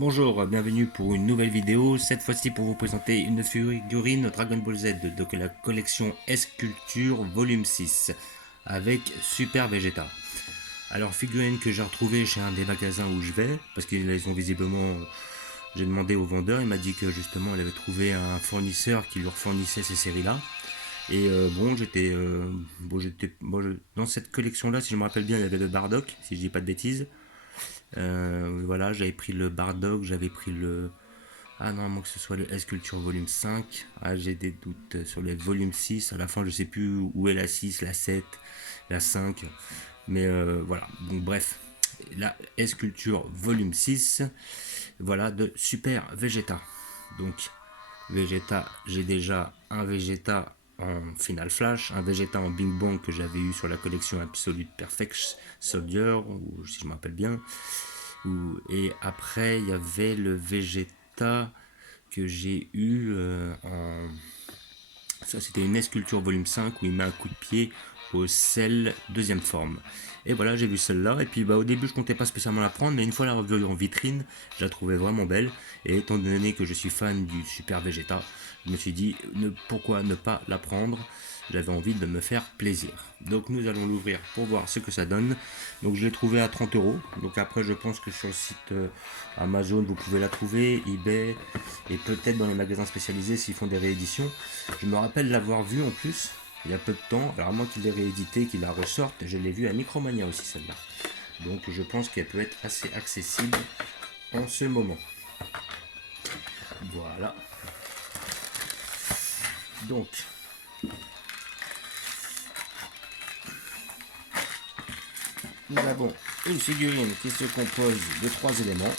Bonjour, bienvenue pour une nouvelle vidéo, cette fois-ci pour vous présenter une figurine Dragon Ball Z de la collection S-Culture Volume 6 avec Super Vegeta. Alors figurine que j'ai retrouvée chez un des magasins où je vais, parce qu'ils ont visiblement, j'ai demandé au vendeur, il m'a dit que justement il avait trouvé un fournisseur qui leur fournissait ces séries-là. Et dans cette collection-là, si je me rappelle bien, il y avait le Bardock, si je dis pas de bêtises. Voilà, j'avais pris le Bardock, j'avais pris le. Ah non, moi que ce soit le S-Culture volume 5. Ah, j'ai des doutes sur les volumes 6. À la fin, je sais plus où est la 6, la 7, la 5. Mais voilà, donc bref. La S-Culture volume 6. Voilà, de Super Vegeta. Donc, Vegeta, j'ai déjà un Vegeta en Final Flash, un Vegeta en Bing Bang que j'avais eu sur la collection Absolute Perfect Soldier, ou si je me rappelle bien. Et après, il y avait le Vegeta que j'ai eu en. Ça, c'était une Esculture volume 5 où il met un coup de pied au sel deuxième forme. Et voilà, j'ai vu celle-là. Et puis au début, je comptais pas spécialement la prendre, mais une fois la revue en vitrine, je la trouvais vraiment belle. Et étant donné que je suis fan du Super Vegeta, je me suis dit pourquoi ne pas la prendre. J'avais envie de me faire plaisir. Donc nous allons l'ouvrir pour voir ce que ça donne. Donc je l'ai trouvé à 30 euros. Donc après, je pense que sur le site Amazon, vous pouvez la trouver, eBay et peut-être dans les magasins spécialisés s'ils font des rééditions. Je me rappelle l'avoir vu en plus il y a peu de temps. Alors à moins qu'il l'ait réédité, qu'il la ressorte, je l'ai vu à Micromania aussi celle-là. Donc je pense qu'elle peut être assez accessible en ce moment. Voilà. Donc nous avons une figurine qui se compose de trois éléments: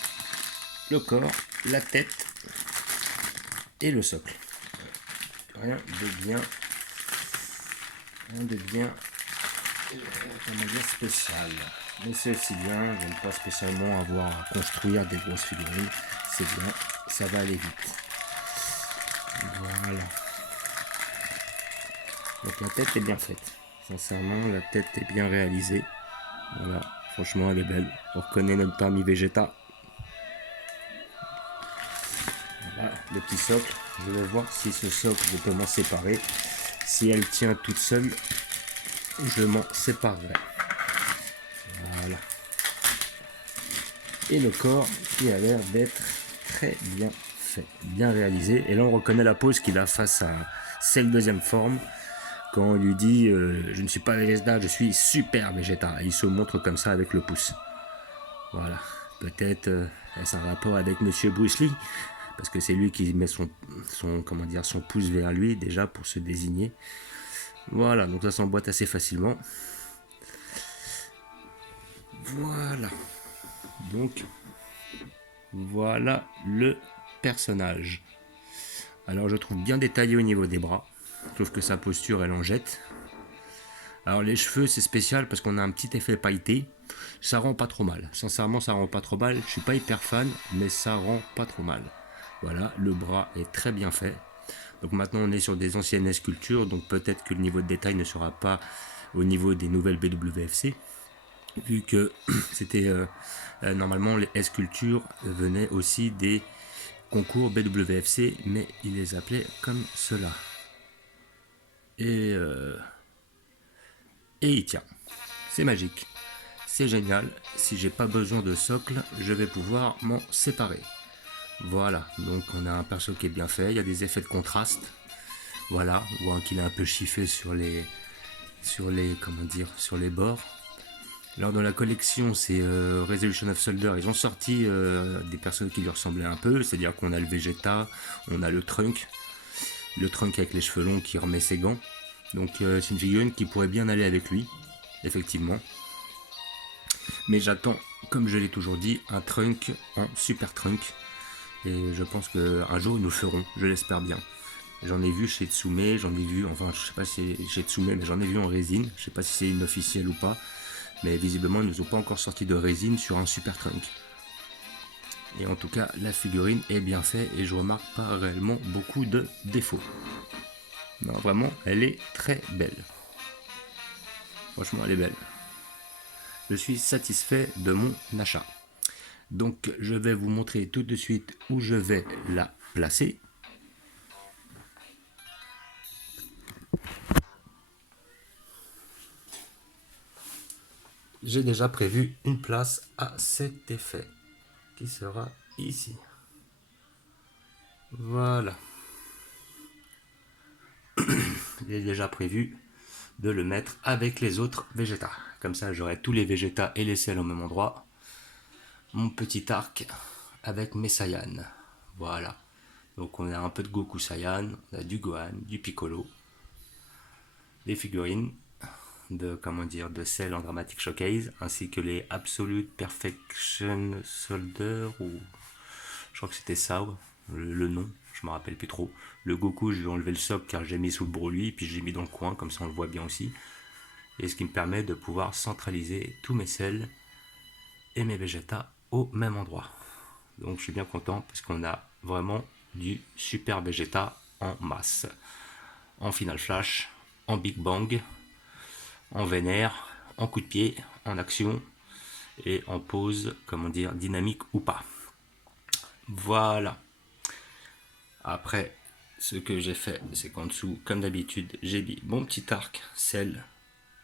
le corps, la tête et le socle. Rien de bien comment dire, spécial. Mais c'est aussi bien, j'aime pas spécialement avoir à construire des grosses figurines. C'est bien, ça va aller vite. Voilà. Donc la tête est bien faite. Sincèrement, la tête est bien réalisée. Voilà, franchement, elle est belle. On reconnaît notre ami Vegeta. Voilà, le petit socle. Je vais voir si ce socle, je peux m'en séparer. Si elle tient toute seule, je m'en séparerai. Voilà. Et le corps qui a l'air d'être très bien fait, bien réalisé. Et là, on reconnaît la pose qu'il a face à celle deuxième forme quand on lui dit je ne suis pas Vegeta, je suis Super Vegeta. Et il se montre comme ça avec le pouce. Voilà. Peut-être est-ce un rapport avec Monsieur Bruce Lee, parce que c'est lui qui met son pouce vers lui déjà pour se désigner. Voilà, donc ça s'emboîte assez facilement. Voilà. Donc voilà le personnage. Alors je trouve bien détaillé au niveau des bras, sauf que sa posture elle en jette. Alors les cheveux c'est spécial parce qu'on a un petit effet pailleté, ça rend pas trop mal. Sincèrement ça rend pas trop mal, je suis pas hyper fan mais ça rend pas trop mal. Voilà, le bras est très bien fait. Donc maintenant on est sur des anciennes sculptures, donc peut-être que le niveau de détail ne sera pas au niveau des nouvelles BWFC, vu que c'était normalement les sculptures venaient aussi des concours BWFC, mais ils les appelaient comme cela. Et, euh, et il tient. C'est magique. C'est génial. Si j'ai pas besoin de socle, je vais pouvoir m'en séparer. Voilà, donc on a un perso qui est bien fait, il y a des effets de contraste. Voilà, on voit qu'il est un peu chiffé sur les bords. Alors dans la collection, c'est Resolution of Soldier, ils ont sorti des personnes qui lui ressemblaient un peu, c'est-à-dire qu'on a le Vegeta, on a le Trunk avec les cheveux longs qui remet ses gants. Donc c'est une figurine qui pourrait bien aller avec lui, effectivement. Mais j'attends, comme je l'ai toujours dit, un Trunk en Super Trunk. Et je pense qu'un jour ils nous le feront, je l'espère bien. J'en ai vu chez Tsume, j'en ai vu, enfin je sais pas si c'est chez Tsume, mais j'en ai vu en résine. Je sais pas si c'est une officielle ou pas. Mais visiblement ils nous ont pas encore sorti de résine sur un Super Trunk. Et en tout cas la figurine est bien faite et je remarque pas réellement beaucoup de défauts. Non, vraiment, elle est très belle. Franchement, elle est belle. Je suis satisfait de mon achat. Donc je vais vous montrer tout de suite où je vais la placer. J'ai déjà prévu une place à cet effet qui sera ici. Voilà. J'ai déjà prévu de le mettre avec les autres végétas. Comme ça, j'aurai tous les végétas et les sels au même endroit. Mon petit arc avec mes Saiyans. Voilà. Donc on a un peu de Goku Saiyan, on a du Gohan, du Piccolo, des figurines de Cell en Dramatic Showcase, ainsi que les Absolute Perfection Soldier, ou je crois que c'était ça, le nom, je me rappelle plus trop. Le Goku, je lui ai enlevé le socle car j'ai mis sous le brûlis, puis je l'ai mis dans le coin, comme ça on le voit bien aussi. Et ce qui me permet de pouvoir centraliser tous mes Cells et mes Vegeta au même endroit. Donc je suis bien content parce qu'on a vraiment du super Vegeta en masse. En Final Flash, en Big Bang, en vénère, en coup de pied, en action et en pause, dynamique ou pas. Voilà. Après, ce que j'ai fait, c'est qu'en dessous, comme d'habitude, j'ai mis mon petit arc Cell,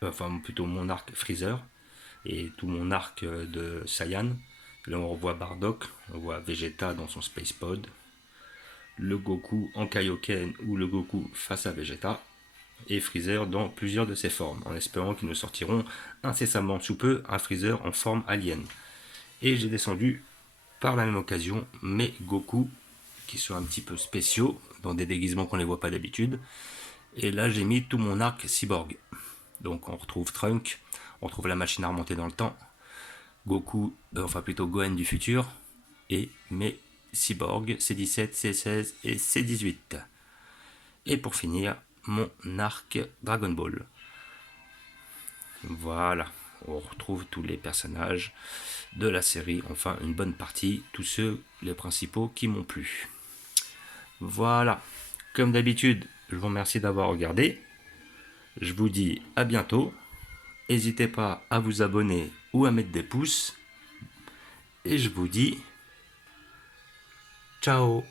enfin plutôt mon arc Freezer et tout mon arc de Saiyan. Là, on revoit Bardock, on voit Vegeta dans son Space Pod, le Goku en Kaioken ou le Goku face à Vegeta, et Freezer dans plusieurs de ses formes, en espérant qu'ils nous sortiront incessamment sous peu un Freezer en forme alien. Et j'ai descendu par la même occasion mes Goku, qui sont un petit peu spéciaux, dans des déguisements qu'on ne les voit pas d'habitude. Et là j'ai mis tout mon arc cyborg. Donc on retrouve Trunk, on retrouve la machine à remonter dans le temps, Goku, enfin plutôt Gohan du futur, et mes cyborgs C17, C16 et C18. Et pour finir, mon arc Dragon Ball. Voilà, on retrouve tous les personnages de la série, enfin une bonne partie, tous ceux, les principaux qui m'ont plu. Voilà, comme d'habitude, je vous remercie d'avoir regardé. Je vous dis à bientôt. N'hésitez pas à vous abonner ou à mettre des pouces. Et je vous dis ciao.